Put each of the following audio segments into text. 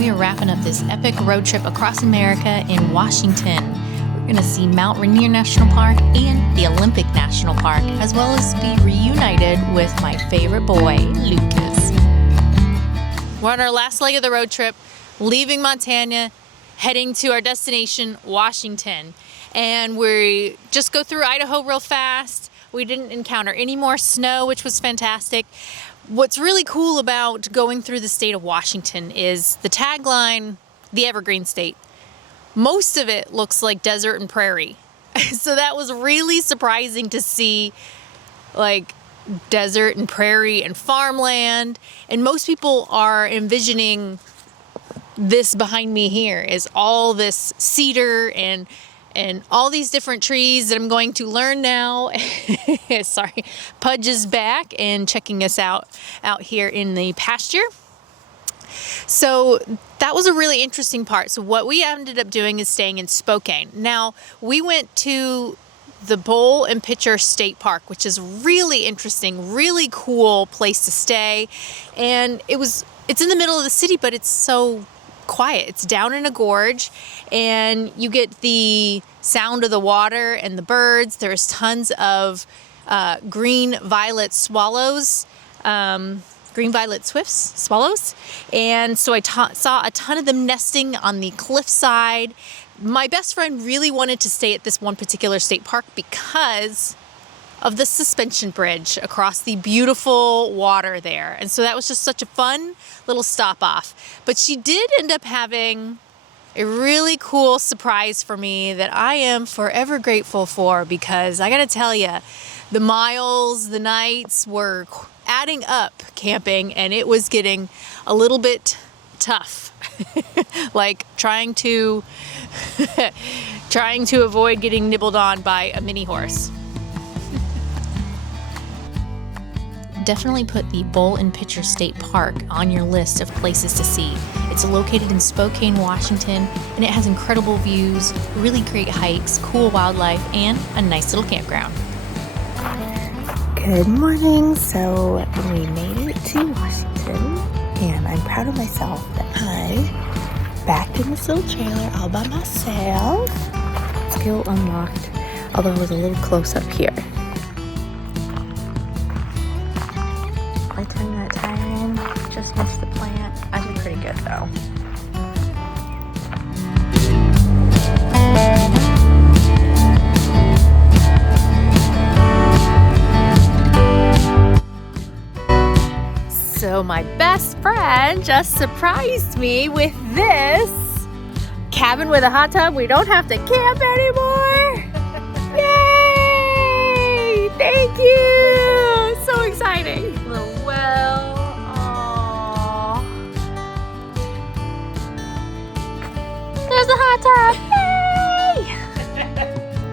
We are wrapping up this epic road trip across America in Washington. We're going to see Mount Rainier National Park and the Olympic National Park, as well as be reunited with my favorite boy, Lucas. We're on our last leg of the road trip, leaving Montana, heading to our destination, Washington. And we just go through Idaho real fast. We didn't encounter any more snow, which was fantastic. What's really cool about going through the state of Washington is the tagline, the Evergreen State. Most of it looks like desert and prairie. So that was really surprising to see, like, desert and prairie and farmland. And most people are envisioning this behind me here is all this cedar and all these different trees that I'm going to learn now. Sorry, Pudge is back and checking us out here in the pasture. So that was a really interesting part. So what we ended up doing is staying in Spokane. Now, we went to the Bowl and Pitcher State Park, which is really interesting, really cool place to stay. And it's in the middle of the city, but it's so quiet. It's down in a gorge, and you get the sound of the water and the birds. There's tons of green violet swallows, green violet swallows. And so I saw a ton of them nesting on the cliffside. My best friend really wanted to stay at this one particular state park because of the suspension bridge across the beautiful water there. And so that was just such a fun little stop off. But she did end up having a really cool surprise for me that I am forever grateful for, because I gotta tell you, the miles, the nights were adding up camping, and it was getting a little bit tough. Like trying to avoid getting nibbled on by a mini horse. Definitely put the Bowl and Pitcher State Park on your list of places to see. It's located in Spokane, Washington, and it has incredible views, really great hikes, cool wildlife, and a nice little campground. Good morning. So we made it to Washington, and I'm proud of myself that I backed in this little trailer all by myself. Skill unlocked, although I was a little close up here. I turned that tire in, just missed the plant. I did pretty good though. So my best friend just surprised me with this cabin with a hot tub. We don't have to camp anymore. Yay! Thank you! So exciting. Little well. Aww. There's a hot tub.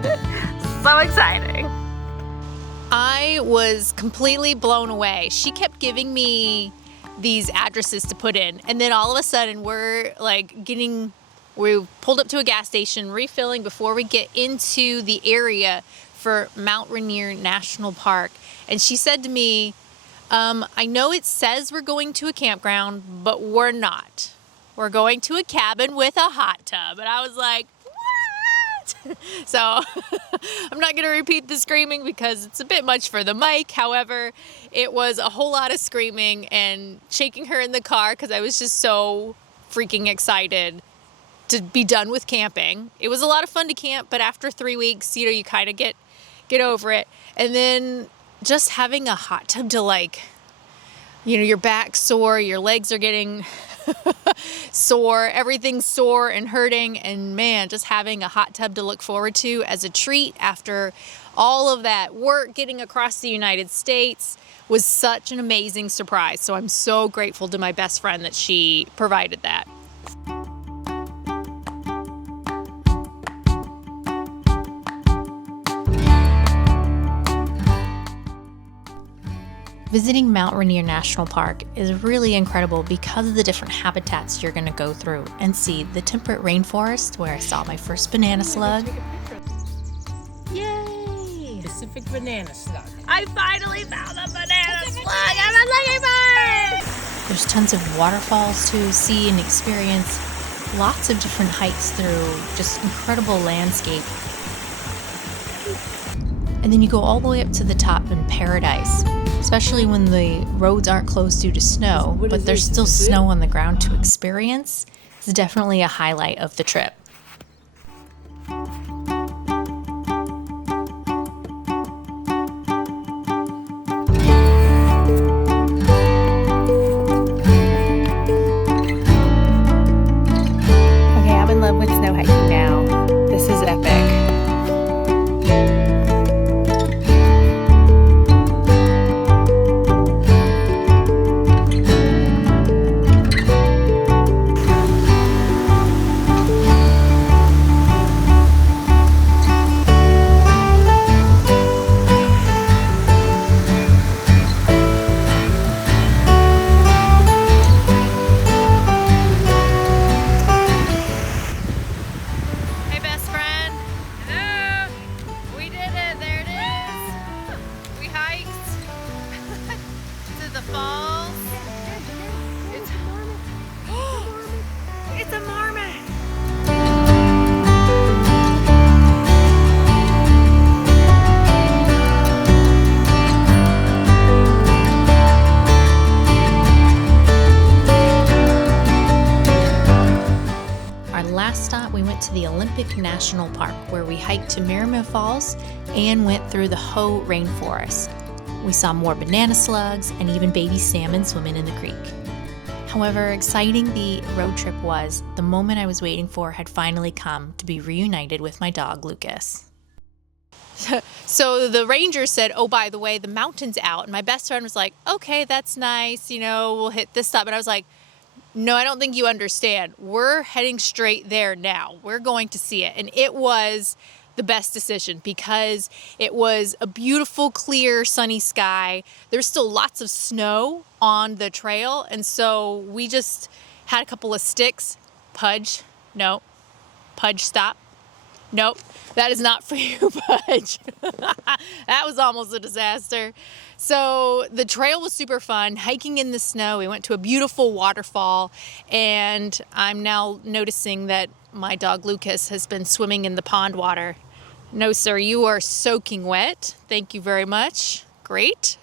Yay! So exciting. I was completely blown away. She kept giving me these addresses to put in, and then all of a sudden we pulled up to a gas station, refilling before we get into the area for Mount Rainier National Park. And she said to me, I know it says we're going to a campground, but we're not. We're going to a cabin with a hot tub. And I was like, so I'm not going to repeat the screaming because it's a bit much for the mic. However, it was a whole lot of screaming and shaking her in the car because I was just so freaking excited to be done with camping. It was a lot of fun to camp, but after 3 weeks, you kind of get over it. And then just having a hot tub to your back's sore, your legs are getting sore, everything's sore and hurting, and man, just having a hot tub to look forward to as a treat after all of that work getting across the United States was such an amazing surprise. So I'm so grateful to my best friend that she provided that. Visiting Mount Rainier National Park is really incredible because of the different habitats you're going to go through and see. The temperate rainforest, where I saw my first banana slug. Yay! Pacific banana slug. I finally found a banana slug I've been looking for! There's tons of waterfalls to see and experience, lots of different hikes through just incredible landscape. And then you go all the way up to the top in paradise, especially when the roads aren't closed due to snow, but there's still snow on the ground to experience. It's definitely a highlight of the trip. Okay, I'm in love with snow hiking now. This is epic. Last stop, we went to the National Park, where we hiked to Marymere Falls and went through the Hoh rainforest. We saw more banana slugs and even baby salmon swimming in the creek. However exciting the road trip was, the moment I was waiting for had finally come, to be reunited with my dog, Lucas. So the ranger said, oh, by the way, the mountain's out. And my best friend was like, okay, that's nice. We'll hit this stop. And I was like, no, I don't think you understand. We're heading straight there now. We're going to see it. And it was the best decision because it was a beautiful, clear, sunny sky. There's still lots of snow on the trail. And so we just had a couple of sticks. Pudge. No. Pudge, stop. Nope. That is not for you, Pudge. That was almost a disaster. So the trail was super fun, hiking in the snow. We went to a beautiful waterfall, and I'm now noticing that my dog Lucas has been swimming in the pond water. No, sir, you are soaking wet. Thank you very much. Great.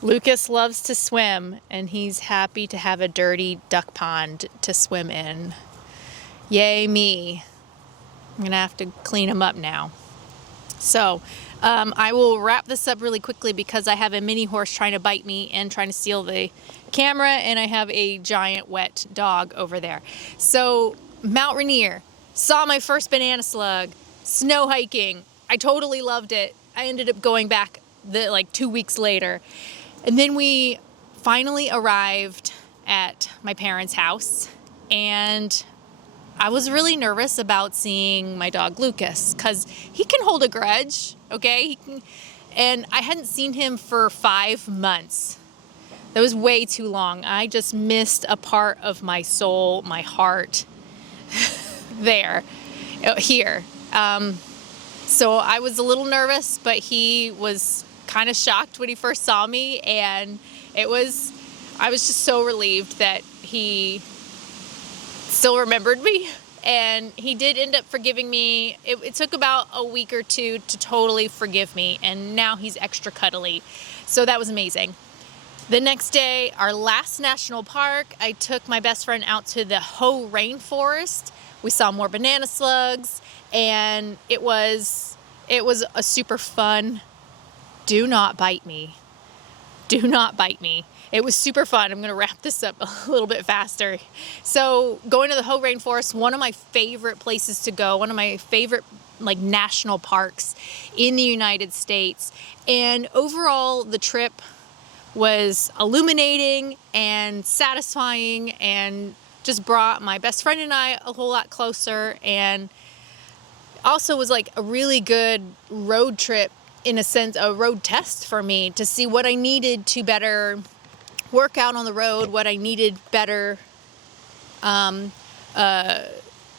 Lucas loves to swim, and he's happy to have a dirty duck pond to swim in. Yay me. I'm gonna have to clean him up now. So I will wrap this up really quickly because I have a mini horse trying to bite me and trying to steal the camera, and I have a giant wet dog over there. So Mount Rainier, saw my first banana slug, snow hiking. I totally loved it. I ended up going back 2 weeks later. And then we finally arrived at my parents' house, and I was really nervous about seeing my dog Lucas because he can hold a grudge, okay? And I hadn't seen him for 5 months. That was way too long. I just missed a part of my soul, my heart here. So I was a little nervous, but he was kind of shocked when he first saw me, and I was just so relieved that he still remembered me, and he did end up forgiving me. It took about a week or two to totally forgive me, and now he's extra cuddly. So that was amazing. The next day, our last national park, I took my best friend out to the Hoh rainforest. We saw more banana slugs, and it was a super fun. Do not bite me. Do not bite me. It was super fun. I'm going to wrap this up a little bit faster. So going to the Hoh rainforest, one of my favorite places to go, one of my favorite national parks in the United States. And overall, the trip was illuminating and satisfying and just brought my best friend and I a whole lot closer, and also was a really good road trip, in a sense, a road test for me to see what I needed to better work out on the road, what I needed better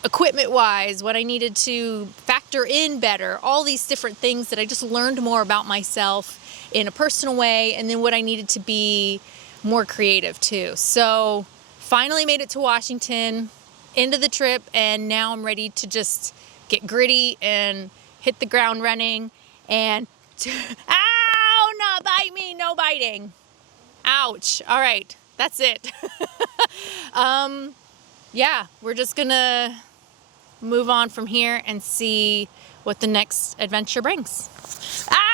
equipment wise, what I needed to factor in better, all these different things that I just learned more about myself in a personal way, and then what I needed to be more creative too. So finally made it to Washington, into the trip, and now I'm ready to just get gritty and hit the ground running. And ow, not bite me, no biting. Ouch. All right, that's it. Yeah, we're just gonna move on from here and see what the next adventure brings. Ah!